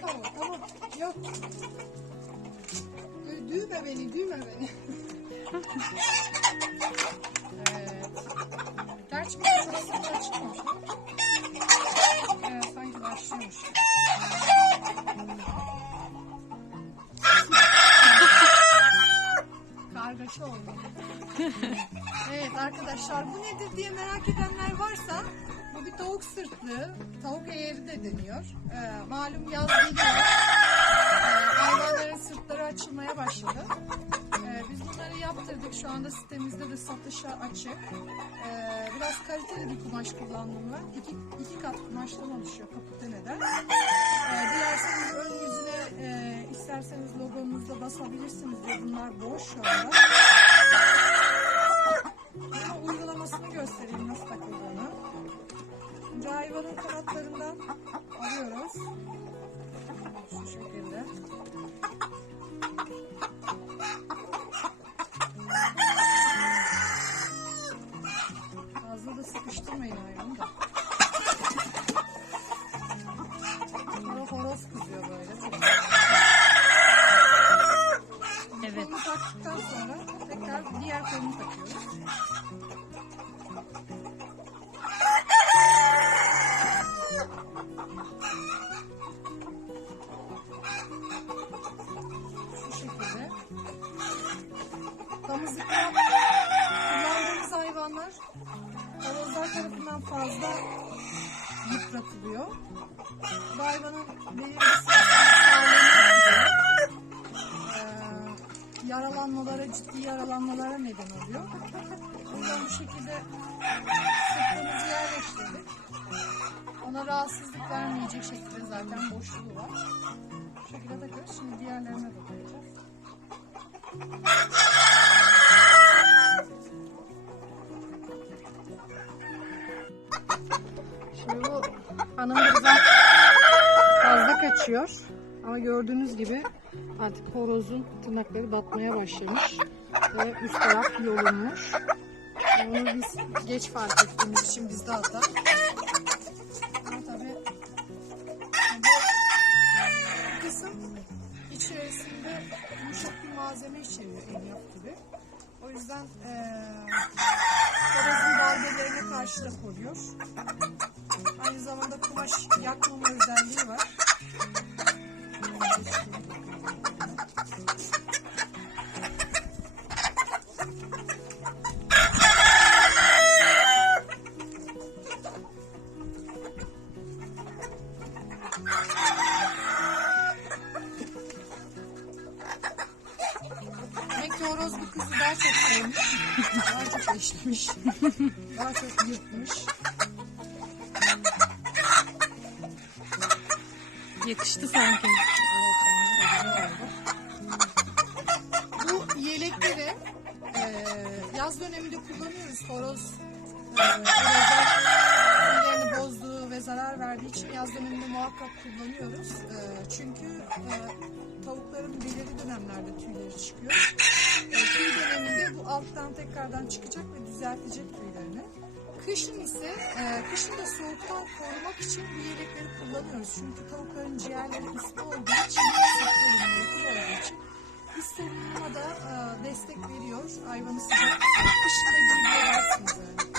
tamam tamam. Düğme beni, düğme beni. evet. Gerçi bu evet arkadaşlar bu nedir diye merak edenler varsa bu bir tavuk sırtlı, tavuk eğeri de deniyor. Ee, malum yaz geliyor. Ee, hayvanların sırtları açılmaya başladı. Ee, biz bunları yaptırdık. Şu anda sitemizde de satışa açık. Ee, biraz kaliteli bir kumaş kullandım ben. İki, iki kat kumaştan oluşuyor kaputen eden. Ee, dilerseniz ön yüzüne e, isterseniz logonuzla basabilirsiniz diye bunlar boş şu anda. Ama uygulamasını göstereyim nasıl takıldığını. Önce hayvanın kanatlarından alıyoruz. Şu şekilde. Kullandığımız hayvanlar horozlar tarafından fazla yıpratılıyor. Bu hayvanın belirli eee, yaralanmalara, ciddi yaralanmalara neden oluyor. Yüzden bu şekilde sırtımızı yerleştirdik. Ona rahatsızlık vermeyecek şekilde zaten boşluğu var. Bu şekilde takıyoruz. Şimdi diğerlerine de takacağız. Şimdi bu hanım bizden fazla kaçıyor. Ama gördüğünüz gibi artık horozun tırnakları batmaya başlamış. Ve üst taraf yolunmuş. Onu biz geç fark ettiğimiz için bizde hata. Ama tabii bu kısım içerisinde yumuşak bir malzeme içeriyor elyaf gibi. O yüzden eee horozun darbelerini karşı da koruyor. Aynı zamanda kumaş yakmama özelliği var. Horoz bu kızı daha çok sevmiş. Daha çok eşlemiş. Daha çok yırtmış. Yakıştı sanki. Bu yelekleri eee, yaz döneminde kullanıyoruz. Horoz eee, horozlar bozduğu ve zarar verdiği için yaz döneminde muhakkak kullanıyoruz. Eee, çünkü eee, tavukların belirli dönemlerde tüyleri çıkıyor. Tüy döneminde bu alttan tekrardan çıkacak ve düzeltecek tüylerini. Kışın ise, eee, kışın da soğuktan korumak için bu yelekleri kullanıyoruz. Çünkü tavukların ciğerleri üstü olduğu için, bölümü yakın için üst da e, destek veriyor. Hayvanı sıcak. Kışın da giyebilirsiniz yani.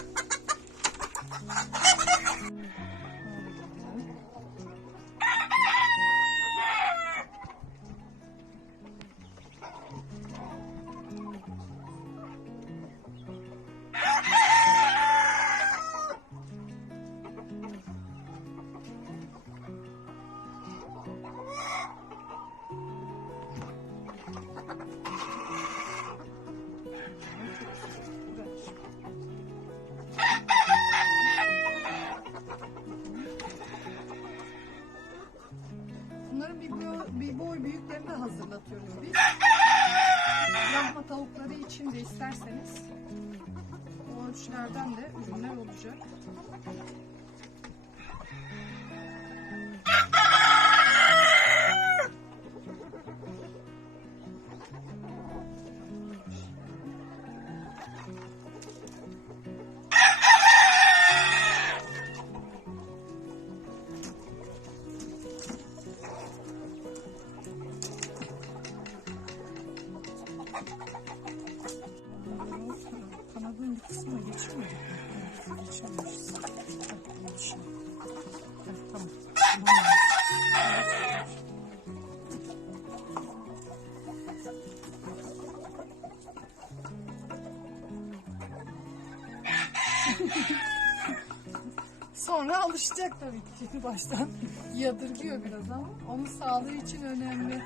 Büyüklerini hazırlatıyoruz biz. Lahma tavukları için de isterseniz o ölçülerden de ürünler olacak. Kanadın bir kısmına geçirmedik mi? Evet, geçirmişiz. Sonra alışacak tabii ki baştan yadırgıyor biraz ama onun sağlığı için önemli.